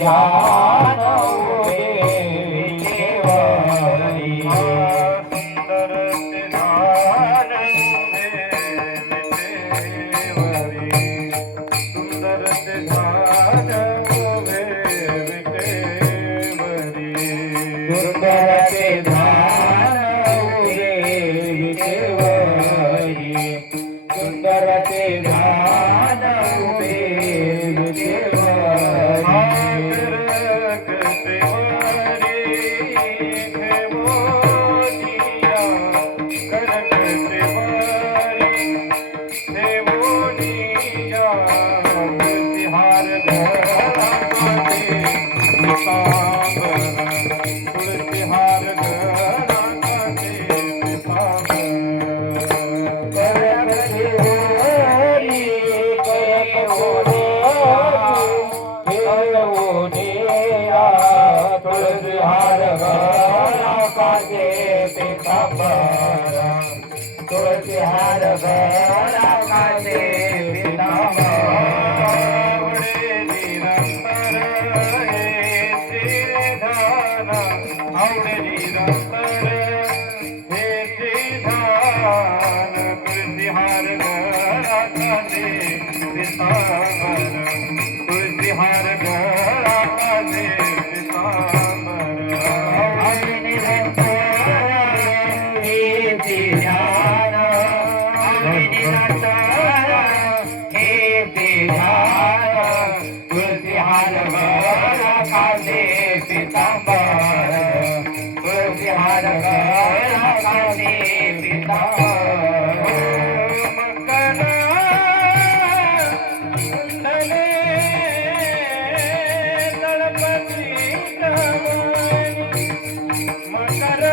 ध्यान उभे विटेवरी सुंदर ते ध्यान उभे विटेवरी सुंदर ते ध्यान उभे विटेवरी सुंदर ते ध्यान उभे विटेवरी सुंदर ते ध्यान उभे तुळसी हार गळा काढे आवडे निरंतर हे श्रीधान आवडे निरंतर हे श्रीधान तुळसी हार गळा काढे पितांबर तुळसी हार गळा काढे पितांबर आवडे निरंतर हे ध्यान आवडे निरंतर हे ध्यान तुळसी हार गळा काढे पितांबर तुळसी हार गळा काढे पितांबर मकर कुंडले गणपती मकर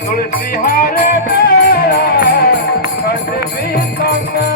तुळसी हार गळा काढे पितांबर